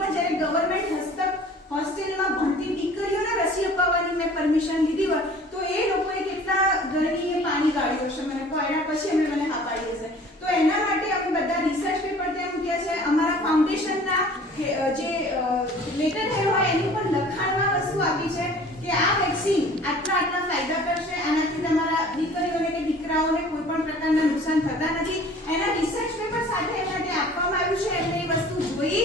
પણ જ્યારે ગવર્નમેન્ટ હસ્તક હોસ્ટેલમાં ભણતી દીકરીઓને રસી અપાવવાની મેં પરમિશન લીધી હોય તો એ લોકોએ કેટલા ગરમીએ પાણી ગાળ્યું હશે મને કહો, એના પછી એમણે મને હા પાડી હશે. તો એના માટે અમે બધા રિસર્ચ પેપર ત્યાં મૂક્યા છે. અમારા ફાઉન્ડેશનના જે લેટર હેડ હોય એની પણ લખાણમાં વસ્તુ આપી છે કે આ વેક્સિન આટલા ફાયદા કરશે, આનાથી તમારા દીકરીઓને કે દીકરાઓને કોઈ પણ પ્રકારના નુકસાન થતા નથી. એના રિસર્ચ પેપર સાથે એમને આપવામાં આવ્યું છે. એમને એ વસ્તુ જોઈ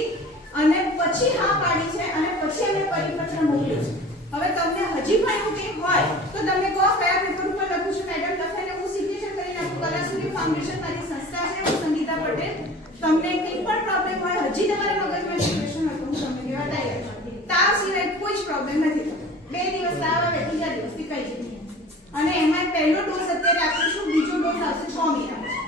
અને પછી હા પાડી છે અને પછી એમને પરિપત્ર મોકલ્યો છે. હવે તમને હજી પણ એવું કંઈ હોય તો તમે કહો કયા પેપર ઉપર લખું છું મેડમ, લખાઈને હું સિગ્નેચર કરી નાખું. કલાસુરી ફાઉન્ડેશન મારી સંસ્થા છે, હું સંગીતા પટેલ. તમને કંઈ પણ પ્રોબ્લેમ હોય, હજી તમારા મગજમાં ડિપ્રેશન હોય તો હું તમને કહેવા તૈયાર છું. તાવ સિવાય કોઈ જ પ્રોબ્લેમ નથી. 2 દિવસ તાવ આવે, બીજા દિવસથી કઈ જ નહીં. અને એમાં પહેલો ડોઝ અત્યારે આપીશું, બીજો ડોઝ આવશે 6 મહિના પછી.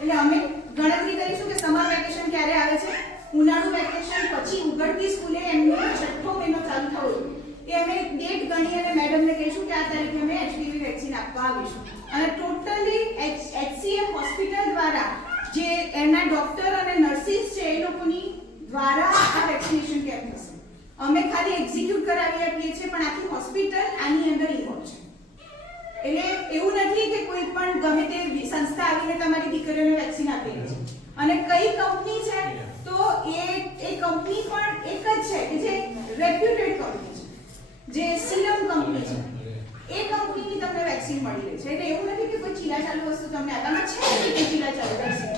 એટલે અમે ગણતરી કરીશું કે સમર વેકેશન ક્યારે આવે છે. ઉનાળુ વેકેશન પછી ઉગડતી સ્કૂલે એમનો 6થો મહિનો ચાલુ થવો જોઈએ. એ અમે ડેટ ગણી અને મેડમને કહીશું કે આ તારીખે અમે HPV વેક્સિન આપવા આવીશું. અને ટોટલી HCM હોસ્પિટલ દ્વારા જે એના ડોક્ટર અને નર્સિસ છે એ લોકોની દ્વારા આ વેક્સિનેશન કેમ્પ થશે. અમે ખાલી એક્ઝિક્યુટ કરાવી આપીએ છીએ પણ આખી હોસ્પિટલ આની અંદર ઇન્વોલ્વ છે. એટલે એવું નથી કે કોઈ પણ ગમે તે સંસ્થા આવીને તમારી દીકરીઓને વેક્સિન આપી રહી છે. અને કઈ કંપની છે તો એ કંપની પણ એક જ છે કે જે રેપ્યુટેડ કંપની છે, જે સીરમ કંપની છે. એ કંપનીની તમને વેક્સિન મળી રહી છે. એટલે એવું નથી કે કોઈ ચીલાચાલુ વસ્તુ તમને આમાં છે કે ચીલાચાલુ વેક્સિન.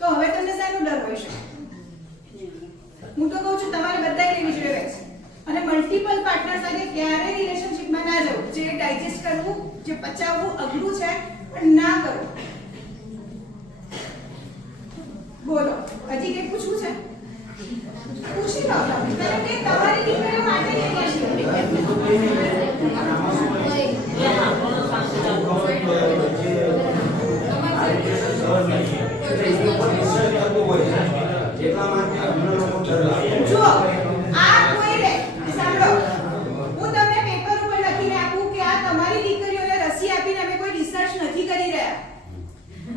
તો હવે તમને શાનો ડર હોય છે? હું તો કહું છું તમારે બધાય લેવી જોઈએ વેક્સિન. અને મલ્ટિપલ પાર્ટનર સાથે ક્યારે રિલેશનશિપમાં ના જવું. જે ડાયજેસ્ટ કરવું, જે પચાવવું અઘરું છે પણ ના કરવું. બોલો હજી કંઈ પૂછવું છે? પૂછી લો તમે, કારણ કે તમારી દીકરીઓ માટે જો આ કોઈ રે સાંભળો, હું તમને પેપર ઉપર લખીને આપું કે આ તમારી દીકરીઓને રસી આપીને અમે કોઈ રિસર્ચ નથી કરી રહ્યા.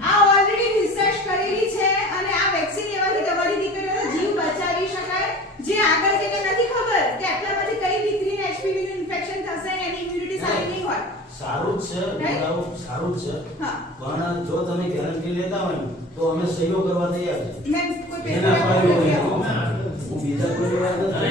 આ ઓલરેડી રિસર્ચ કરેલી છે અને આ વેક્સિન એવાથી તમારી દીકરીઓનો જીવ બચાવી શકાય. જે આગળ જઈને નથી ખબર કે આટલામાંથી કઈ દીકરીને HPV નું ઇન્ફેક્શન થશે, એની ઇમ્યુનિટી સારી નહીં હોય. સારું જ છે, સારું જ છે. હા, પણ જો તમે ગેરંટી લેતા હોય તો અમે સહયોગ કરવા તૈયાર છે. મેં કોઈ પેપર હું બીજા કોઈ વાત નથી.